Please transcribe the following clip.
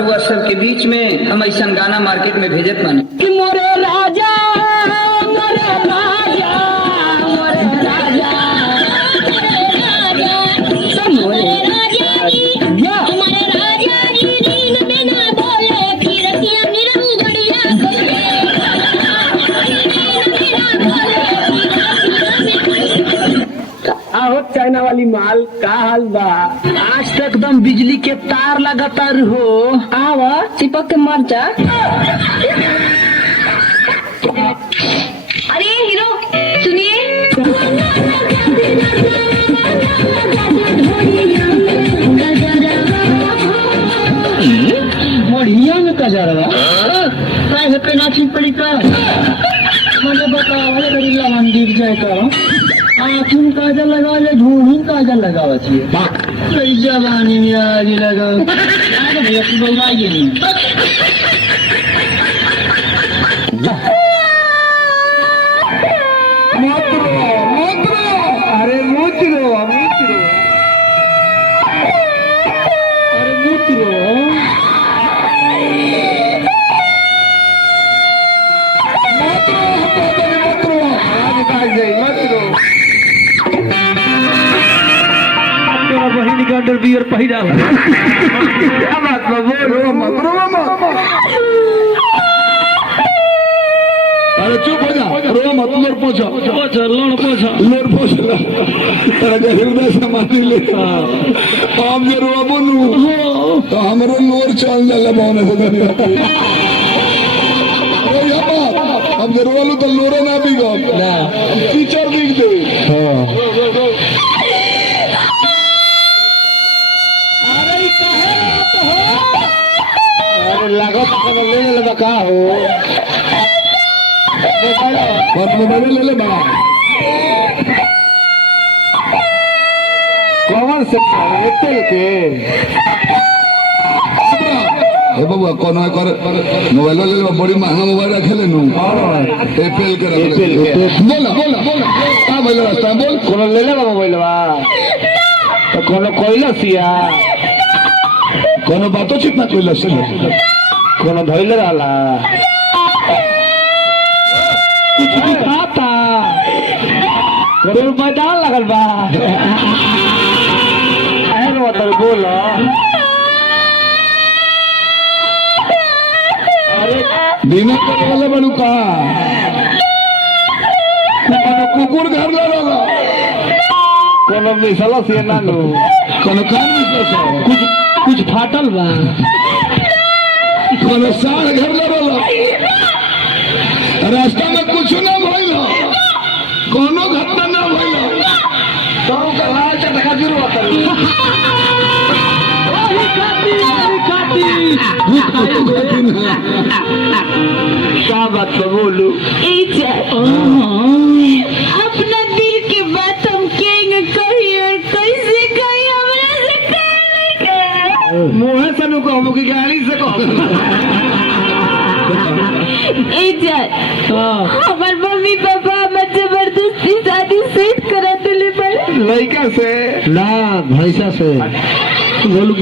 रउआ सब के बीच में हम ऐसा गाना मार्केट में भेजत बानी कि मोरे राजा मोरे राजा मोरे राजा मोरे राजा हमारे राजा जी नींद में ना बोले खिड़कियां निरंग बढ़िया आओ चाइना वाली माल का हाल बा? आज तक एकदम बिजली के तार लगातार हो। आवा चिपक के मर जा। अरे हीरो सुनिए। बढ़िया में का जा रहा है पे नाची पड़ी का मुझे बताओ मेरी लवन गिर जाए का आँखों काजल लगा ले ढूंढूं काजल लगावा चाहिए जवानी में आज लगा भैया तू बोलवाइए नहीं अरे मुचरो अरे मुचरो बहिनी का अंडर बियर पहिरा क्या बात रो मत अरे चुप हो जा रो मत लोर पोछो अरे हृदय से मानी ले आप जे रो बोलू तो हमरो लोर चल जाला बहुने से अब जे रोलू तो लोरे ना बिगो ना टीचर बिग दे लागत ले ले का हो मोबाइल ले ले बा कौन से एयरटेल के ए बाबू कौन है कर मोबाइल ले ले बड़ी महंगा मोबाइल रखे ले नु एयरटेल के रख बोला हां बोल रास्ता बोल कौन ले ले मोबाइल बा तो कौन कोइला सिया कोनो बातो चितना कोइला से कोनो धइले रहला कुछ भी खाता कोनो मैदान लगल बा अरे मतर बोलो अरे बिना करे वाला बनू का कुकुर घर ला रहला कोनो मिसला से ना लो कोनो कान मिसला कुछ फाटल बा कोनो साड़ घर लगल रास्ता में कुछ ना भइल कोनो घटना ना भइल तो कहा चटका जरूरत क्या बात बोलू अपना दिल की बात हम कहेंगे कहीं और कैसे कहीं मुँह से नु कहबो कि गाली से कहबो हमार मम्मी पापा हमार जबरदस्ती शादी सेट करा दिले बड़े लड़का से ना भैसा से बोल